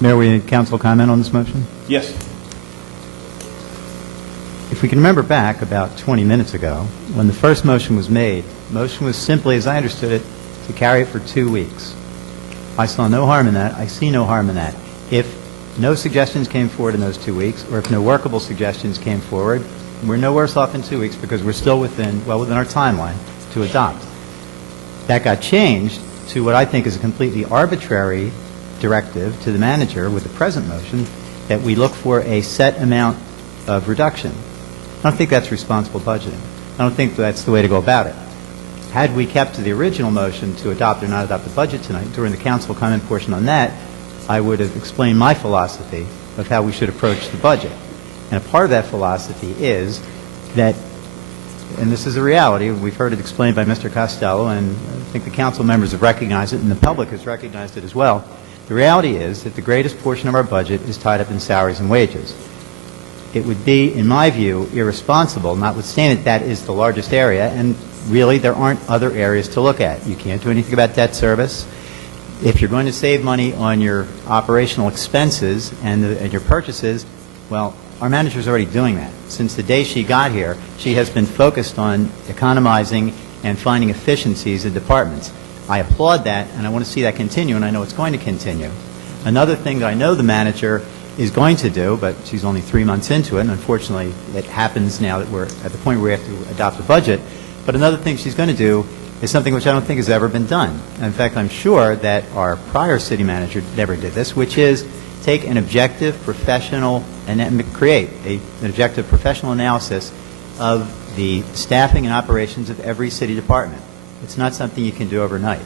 Mayor, we need council comment on this motion? Yes. If we can remember back about 20 minutes ago, when the first motion was made, the motion was simply, as I understood it, to carry it for 2 weeks. I saw no harm in that. I see no harm in that. If no suggestions came forward in those 2 weeks, or if no workable suggestions came forward, we're no worse off in 2 weeks because we're still within our timeline to adopt. That got changed to what I think is a completely arbitrary directive to the manager with the present motion that we look for a set amount of reduction. I don't think that's responsible budgeting. I don't think that's the way to go about it. Had we kept to the original motion to adopt or not adopt the budget tonight, during the council comment portion on that, I would have explained my philosophy of how we should approach the budget. And a part of that philosophy is that, and this is a reality, we've heard it explained by Mr. Costello, and I think the council members have recognized it, and the public has recognized it as well. The reality is that the greatest portion of our budget is tied up in salaries and wages. It would be, in my view, irresponsible, notwithstanding that is the largest area, and really there aren't other areas to look at. You can't do anything about debt service. If you're going to save money on your operational expenses and your purchases, well, our manager's already doing that. Since the day she got here, she has been focused on economizing and finding efficiencies in departments. I applaud that, and I want to see that continue, and I know it's going to continue. Another thing that I know the manager is going to do, but she's only 3 months into it, and unfortunately it happens now that we're at the point where we have to adopt a budget, but another thing she's going to do is something which I don't think has ever been done. In fact, I'm sure that our prior city manager never did this, which is take an objective, professional, and create an objective, professional analysis of the staffing and operations of every city department. It's not something you can do overnight.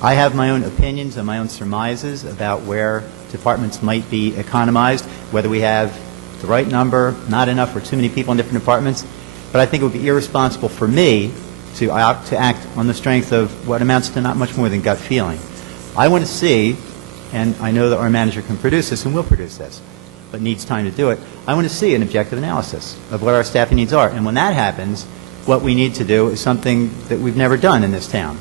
I have my own opinions and my own surmises about where departments might be economized, whether we have the right number, not enough, or too many people in different departments. But I think it would be irresponsible for me to act on the strength of what amounts to not much more than gut feeling. I want to see, and I know that our manager can produce this and will produce this, but needs time to do it, I want to see an objective analysis of what our staffing needs are. And when that happens, what we need to do is something that we've never done in this town.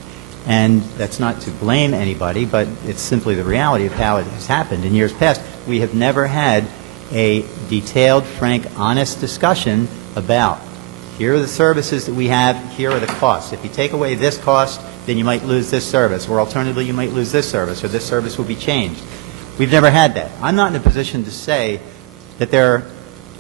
And that's not to blame anybody, but it's simply the reality of how it has happened in years past. We have never had a detailed, frank, honest discussion about here are the services that we have, here are the costs. If you take away this cost, then you might lose this service, or alternatively you might lose this service, or this service will be changed. We've never had that. I'm not in a position to say that there are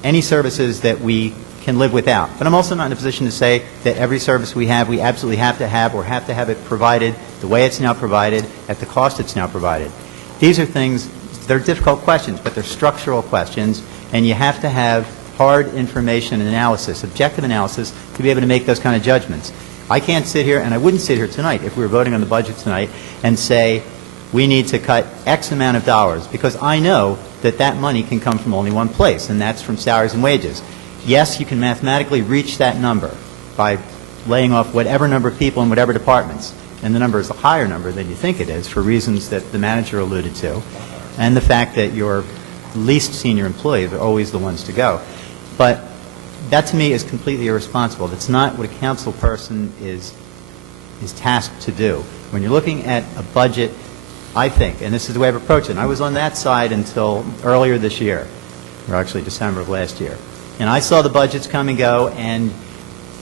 any services that we can live without. But I'm also not in a position to say that every service we have, we absolutely have to have, or have to have it provided the way it's now provided, at the cost it's now provided. These are things, they're difficult questions, but they're structural questions, and you have to have hard information and analysis, objective analysis, to be able to make those kind of judgments. I can't sit here, and I wouldn't sit here tonight if we were voting on the budget tonight, and say we need to cut X amount of dollars, because I know that that money can come from only one place, and that's from salaries and wages. Yes, you can mathematically reach that number by laying off whatever number of people in whatever departments, and the number is a higher number than you think it is for reasons that the manager alluded to, and the fact that your least senior employees are always the ones to go. But that to me is completely irresponsible. That's not what a council person is tasked to do. When you're looking at a budget, I think, and this is the way I've approached it, and I was on that side until earlier this year, or actually December of last year. And I saw the budgets come and go, and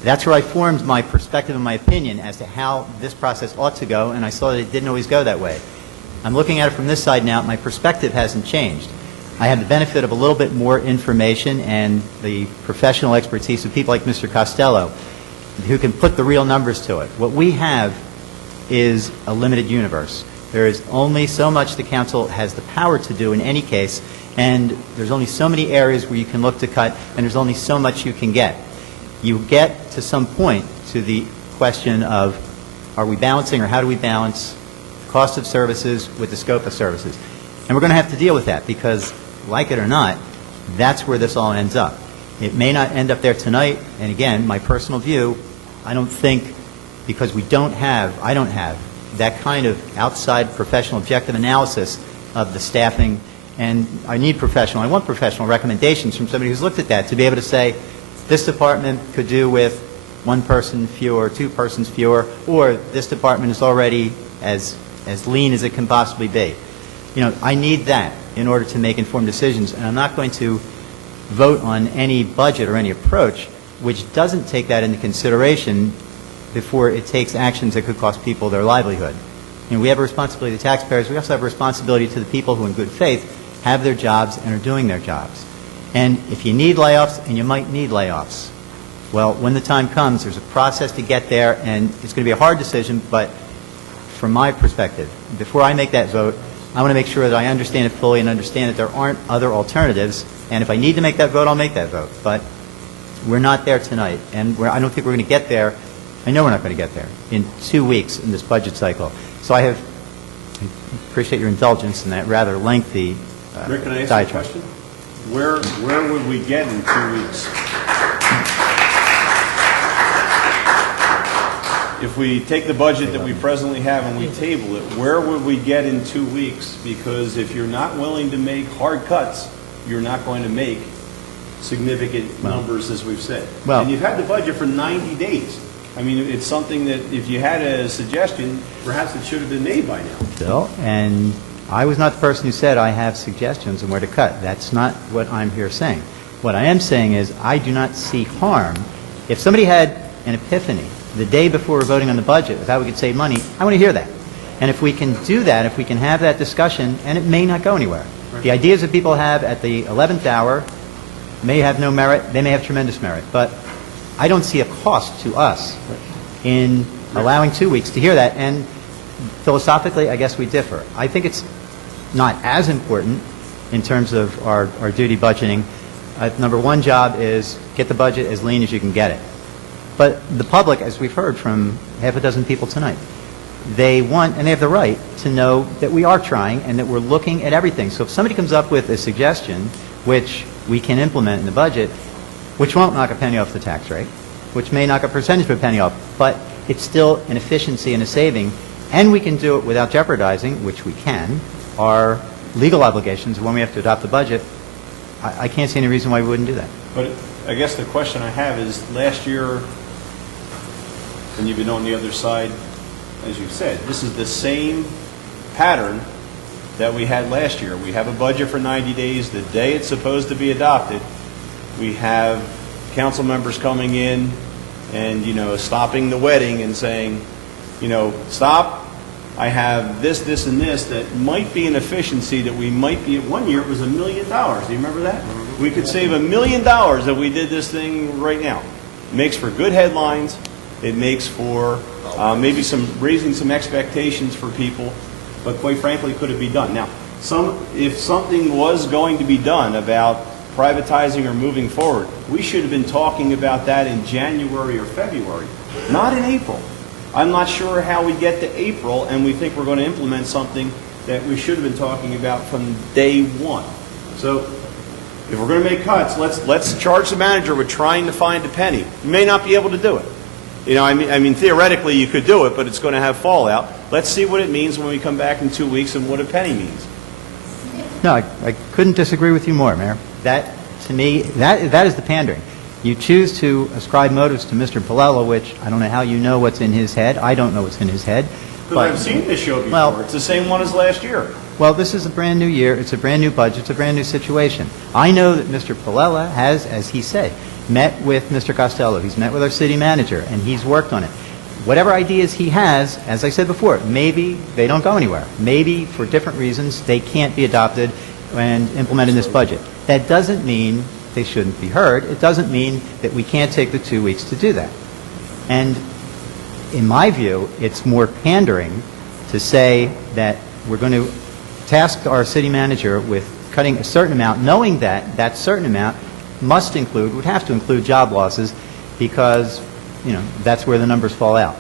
that's where I formed my perspective and my opinion as to how this process ought to go, and I saw that it didn't always go that way. I'm looking at it from this side now. My perspective hasn't changed. I have the benefit of a little bit more information and the professional expertise of people like Mr. Costello, who can put the real numbers to it. What we have is a limited universe. There is only so much the council has the power to do in any case, and there's only so many areas where you can look to cut, and there's only so much you can get. You get to some point to the question of, are we balancing, or how do we balance the cost of services with the scope of services? And we're going to have to deal with that, because like it or not, that's where this all ends up. It may not end up there tonight, and again, my personal view, I don't think, because I don't have that kind of outside professional objective analysis of the staffing, and I want professional recommendations from somebody who's looked at that to be able to say, this department could do with one person fewer, two persons fewer, or this department is already as lean as it can possibly be. I need that in order to make informed decisions, and I'm not going to vote on any budget or any approach which doesn't take that into consideration before it takes actions that could cost people their livelihood. We have a responsibility to taxpayers. We also have a responsibility to the people who in good faith have their jobs and are doing their jobs. And if you need layoffs, and you might need layoffs, well, when the time comes, there's a process to get there, and it's going to be a hard decision, but from my perspective, before I make that vote, I want to make sure that I understand it fully and understand that there aren't other alternatives, and if I need to make that vote, I'll make that vote. But we're not there tonight, and I don't think we're going to get there. I know we're not going to get there in 2 weeks in this budget cycle. So I appreciate your indulgence in that rather lengthy Rick, can I ask diatribe. you a question? Where would we get in 2 weeks? If we take the budget that we presently have and we table it, where would we get in 2 weeks? Because if you're not willing to make hard cuts, you're not going to make significant numbers, as we've said. And you've had the budget for 90 days. I mean, it's something that if you had a suggestion, perhaps it should have been made by now. Bill, and I was not the person who said I have suggestions on where to cut. That's not what I'm here saying. What I am saying is I do not see harm. If somebody had an epiphany the day before we're voting on the budget of how we could save money, I want to hear that. And if we can do that, if we can have that discussion, and it may not go anywhere. Right. The ideas that people have at the 11th hour may have no merit. They may have tremendous merit. But I don't see a cost to us in allowing 2 weeks to hear that. And philosophically, I guess we differ. I think it's not as important in terms of our duty budgeting. Number one job is get the budget as lean as you can get it. But the public, as we've heard from half a dozen people tonight, they want, and they have the right, to know that we are trying and that we're looking at everything. So if somebody comes up with a suggestion which we can implement in the budget, which won't knock a penny off the tax rate, which may knock a percentage of a penny off, but it's still an efficiency and a saving, and we can do it without jeopardizing, which we can, our legal obligations when we have to adopt the budget, I can't see any reason why we wouldn't do that. But I guess the question I have is, last year, and you've been on the other side, as you've said, this is the same pattern that we had last year. We have a budget for 90 days. The day it's supposed to be adopted, we have council members coming in and, stopping the wedding and saying, stop, I have this, this, and this that might be an efficiency that we might be, one year it was $1 million. Do you remember that? We could save $1 million if we did this thing right now. It makes for good headlines. It makes for maybe raising some expectations for people, but quite frankly, could it be done? Now, if something was going to be done about privatizing or moving forward, we should have been talking about that in January or February, not in April. I'm not sure how we get to April and we think we're going to implement something that we should have been talking about from day one. So if we're going to make cuts, let's charge the manager with trying to find a penny. You may not be able to do it. I mean, theoretically you could do it, but it's going to have fallout. Let's see what it means when we come back in 2 weeks and what a penny means. No, I couldn't disagree with you more, Mayor. That, to me, that is the pandering. You choose to ascribe motives to Mr. Pullella, which I don't know how you know what's in his head. I don't know what's in his head. Because I've seen this show before. Well, it's the same one as last year. Well, this is a brand new year. It's a brand new budget. It's a brand new situation. I know that Mr. Pullella has, as he said, met with Mr. Costello. He's met with our city manager, and he's worked on it. Whatever ideas he has, as I said before, maybe they don't go anywhere. Maybe, for different reasons, they can't be adopted and implemented in this budget. That doesn't mean they shouldn't be heard. It doesn't mean that we can't take the 2 weeks to do that. And in my view, it's more pandering to say that we're going to task our city manager with cutting a certain amount, knowing that that certain amount would have to include job losses because, that's where the numbers fall out.